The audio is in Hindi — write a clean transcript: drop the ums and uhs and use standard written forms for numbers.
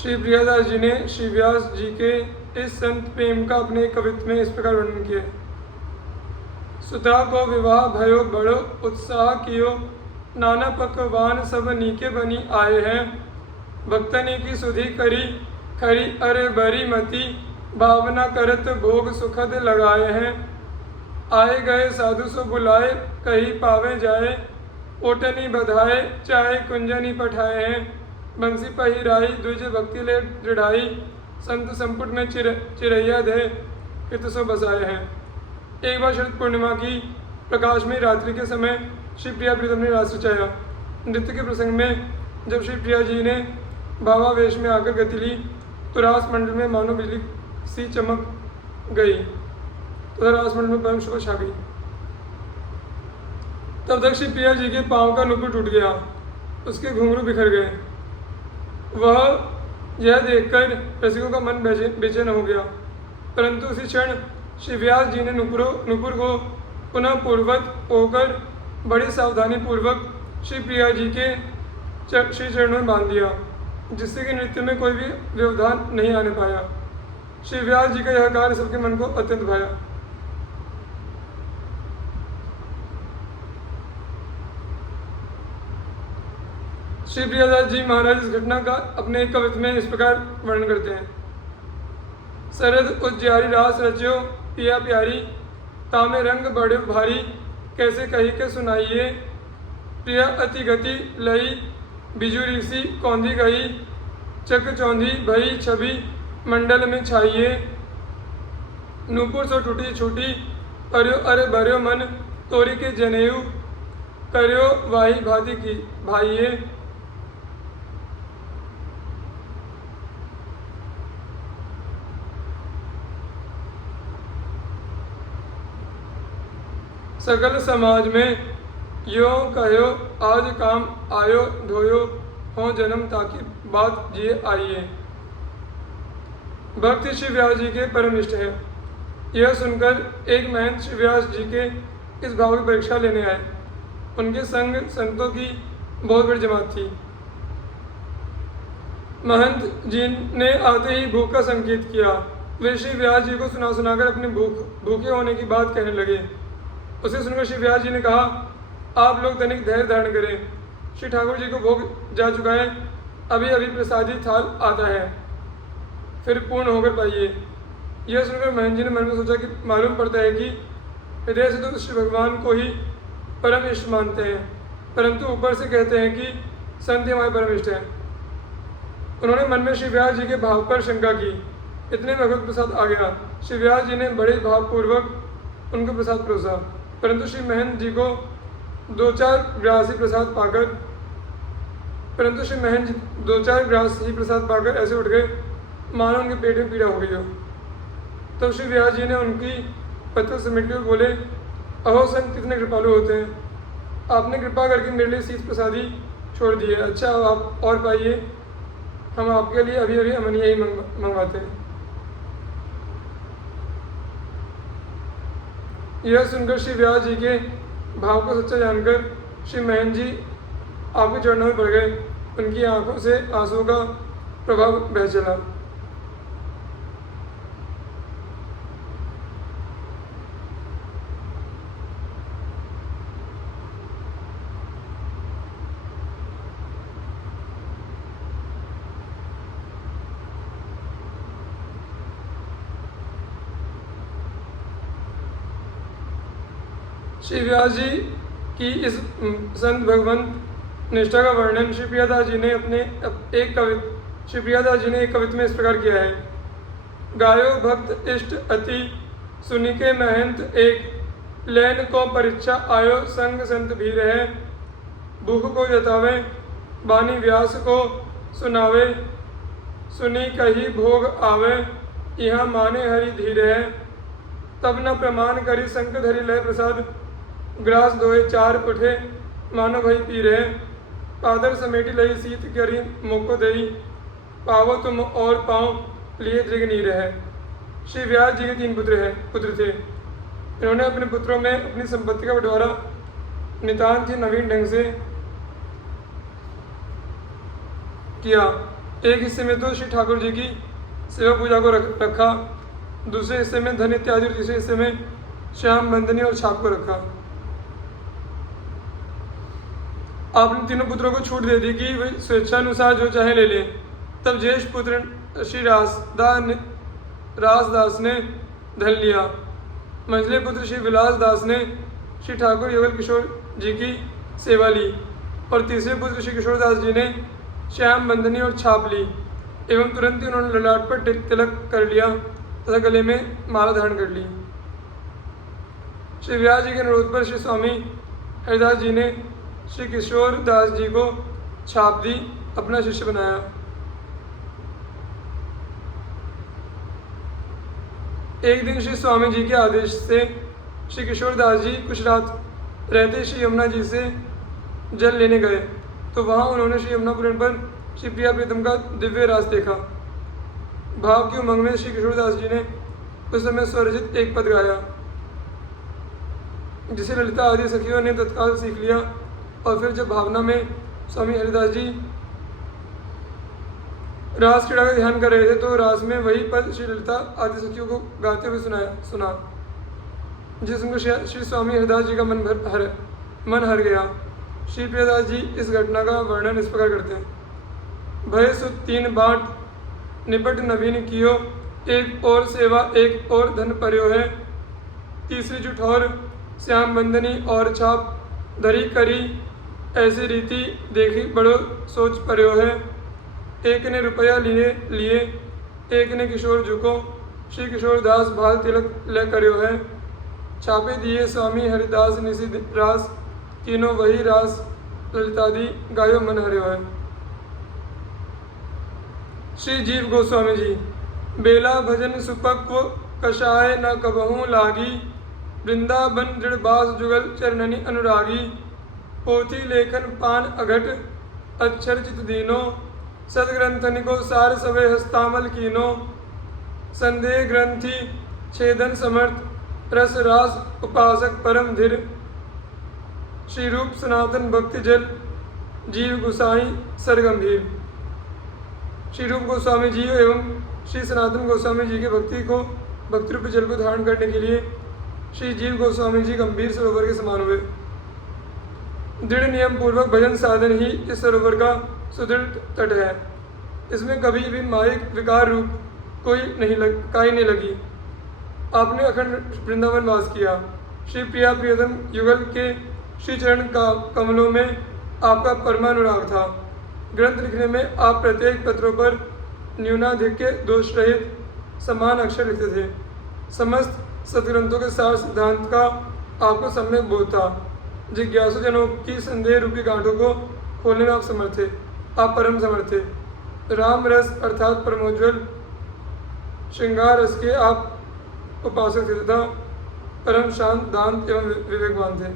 श्री प्रियादास जी ने श्री व्यास जी के इस संत प्रेम का अपने कवित्व में इस प्रकार वर्णन किया। सुता को विवाह भयो बड़ो उत्साह कियो, नाना पकवान सब नीके बनी आए हैं। भक्तनी की सुधि करी खरी अरे बरी मती, भावना करत भोग सुखद लगाए हैं। आए गए साधु सो बुलाए कहीं पावे जाए, ओटनी बधाए चाहे कुंजनी पठाए हैं। बंसी पहिराई द्विज भक्ति ले दृढ़ाई, संत संपुट में चिरैया दे हित सो बसाए हैं। एक बार शरद पूर्णिमा की प्रकाश में रात्रि के समय श्री प्रिया प्रीतम ने रास रचाया। नृत्य के प्रसंग में जब श्री प्रिया जी ने भावावेश में आकर गति ली तो रास मंडल में मानो बिजली सी चमक गई तथा रास मंडल में परम शोभा छा गई। तब तक श्री प्रिया जी के पांव का नुपुर टूट गया, उसके घुंघरू बिखर गए। वह यह देखकर रसिकों का मन बेचैन हो गया, परंतु उसी क्षण श्री व्यास जी ने नुपुर को पुनः पूर्वत होकर बड़ी सावधानी पूर्वक श्री प्रिया जी के श्री चरणों में बांध दिया, जिससे कि नृत्य में कोई भी व्यवधान नहीं आने पाया। श्री व्यास जी का यह कार्य सबके मन को अत्यंत भाया। श्री प्रियादास जी महाराज इस घटना का अपने कवित्व में इस प्रकार वर्णन करते हैं। सरद उज्जारी रास रच्यो पिया प्यारी, तामे रंग बड़े भारी कैसे कही के सुनाइए। प्रिया अति गति लई बिजुरी सी कौंधी गई, चक चौंधी भई छवि मंडल में छाइए। नूपुर सो टूटी छूटी पर्यो अरे भर्यो मन, तोरी के जनेऊ कर्यो वाही भाती की भाइये। सकल समाज में यो कहो आज काम आयो धोयो, हो जन्म ताकि बात जिए आइए। भक्त श्री व्यास जी के परम इष्ट है। यह सुनकर एक महंत श्री व्यास जी के इस भाव की परीक्षा लेने आए। उनके संग संतों की बहुत बड़ी जमात थी। महंत जी ने आते ही भूख का संकेत किया। वे श्री व्यास जी को सुना सुनाकर अपने भूखे होने की बात कहने लगे। उसे सुनकर श्री व्यास जी ने कहा, आप लोग तनिक धैर्य धारण करें, श्री ठाकुर जी को भोग जा चुका है, अभी अभी प्रसादी थाल आता है, फिर पूर्ण होकर पाइए। यह सुनकर महंत जी ने मन में सोचा कि मालूम पड़ता है कि हृदय से तो श्री भगवान को ही परम इष्ट मानते हैं, परंतु ऊपर से कहते हैं कि संत ही हमारे परम इष्ट हैं। उन्होंने मन में श्री व्यास जी के भाव पर शंका की। इतने में भगवत प्रसाद आ गया। श्री व्यास जी ने बड़े भावपूर्वक उनको प्रसाद परोसा, परंतु श्री महंत जी को दो चार ग्रास ही प्रसाद पाकर ऐसे उठ गए मानो उनके पेट में पीड़ा हो गई हो। तब श्री व्यास जी ने उनकी पत्र समेट कर बोले, अहो संत कितने कृपालु होते हैं, आपने कृपा करके मेरे लिए शीत प्रसादी छोड़ दी है। अच्छा आप और पाइए, हम आपके लिए अभी अभी अमनिया ही मंगवाते हैं। यह सुनकर श्री व्यास जी के भाव को सच्चा जानकर श्री महंत जी आपके चरणों में पड़ गए। उनकी आंखों से आंसुओं का प्रभाव बह चला। श्री व्यास जी की इस संत भगवंत निष्ठा का वर्णन श्री प्रियादास जी ने एक कवित्व में इस प्रकार किया है। गायो भक्त इष्ट अति सुनि के महंत एक, लैन को परीक्षा आयो संग संत भी रहे। भूख को जतावे बानी व्यास को सुनावे, सुनी कही भोग आवे यहाँ माने हरि धीरे है। तब न प्रमाण करी संक धरि लय प्रसाद, ग्रास धोए चार पुठे मानो भई पी रहे। पादर समेटी लई सीत करी मोको दई, पावो तुम और पाँव लिए दृग नी रहे। श्री व्यास जी के 3 पुत्र थे। इन्होंने अपने पुत्रों में अपनी संपत्ति का बंटवारा नितांत ही नवीन ढंग से किया। एक हिस्से में तो श्री ठाकुर जी की सेवा पूजा को रखा, दूसरे हिस्से में धन इत्यादि और तीसरे हिस्से में श्याम बंदनी और छाप को रखा। आपने तीनों पुत्रों को छूट दे दी कि वे स्वेच्छानुसार जो चाहे ले लें। तब ज्येष्ठ पुत्र श्री रासदास ने धन लिया। मंझले पुत्र श्री विलास दास ने श्री ठाकुर युगल किशोर जी की सेवा ली और तीसरे पुत्र श्री किशोरदास जी ने श्याम बंदनी और छाप ली एवं तुरंत ही उन्होंने ललाट पर तिलक कर लिया तथा गले में माला धारण कर ली। श्री व्यास जी के अनुरोध पर श्री स्वामी हरिदास जी ने श्री किशोर दास जी को छाप दी, अपना शिष्य बनाया। एक दिन श्री स्वामी जी के आदेश से श्री किशोर दास जी कुछ रात रहते श्री यमुना जी से जल लेने गए तो वहाँ उन्होंने श्री यमुना पुराण पर श्री प्रिया प्रीतम का दिव्य रास देखा। भाव की उमंग में श्री किशोर दास जी ने उस समय स्वरचित एक पद गाया जिसे ललिता आदि सखियों ने तत्काल सीख लिया और फिर जब भावना में स्वामी हरिदास जी रास क्रीड़ा का ध्यान कर रहे थे तो रास में वही पद श्री ललिता आदि सखियों को गाते हुए सुना जिसमें श्री स्वामी हरिदास जी का मन हर गया। श्री प्रियदास जी इस घटना का वर्णन इस प्रकार करते हैं। भय सुत तीन बाट निपट नवीन कियो, एक और सेवा एक और धन पर्यो है, तीसरी जुठौर श्याम बंदनी और छाप धरी करी, ऐसी रीति देखी बड़ो सोच पर्यो है। एक ने रुपया लिए एक ने किशोर झुको, श्री किशोर दास भाल तिलक ले करियो है। छापे दिए स्वामी हरिदास निसी रास, तीनों वही रास ललितादि गायो मन हरियो है। श्री जीव गोस्वामी जी। बेला भजन सुपक्व कषाय न कबहू लागी, वृंदावन दृढ़बास जुगल चरणनि अनुरागी। पोथी लेखन पान अघट अक्षर चित दीनो, सदग्रंथनि को सार सवे हस्तामल कीनो। संदेह ग्रंथि छेदन समर्थ, रस रास उपासक परम धीर। श्री रूप सनातन भक्ति जल, जीव गुसाई सरगंभीर। श्री रूप गोस्वामी जी एवं श्री सनातन गोस्वामी जी के भक्ति रूपी जल को धारण करने के लिए श्री जीव गोस्वामी जी गंभीर सरोवर के समान हुए। दृढ़ नियम पूर्वक भजन साधन ही इस सरोवर का सुदृढ़ तट है। इसमें कभी भी माइक विकार रूप कोई नहीं लगी। आपने अखंड वृंदावन वास किया। श्री प्रिया प्रियतम युगल के श्री चरण कमलों में आपका परमानुराग था। ग्रंथ लिखने में आप प्रत्येक पत्रों पर न्यूनाधिक्य दोष रहित समान अक्षर लिखते थे। समस्त सदग्रंथों के सार सिद्धांत का आपको सम्यक बोध था। जिज्ञासु जनों की संदेह रूपी गांठों को खोलने में आप समर्थ थे। आप परम समर्थ थे। राम रस अर्थात परमोज्वल श्रृंगार रस के आप उपासक थे तथा परम शांत दांत एवं विवेकवान थे।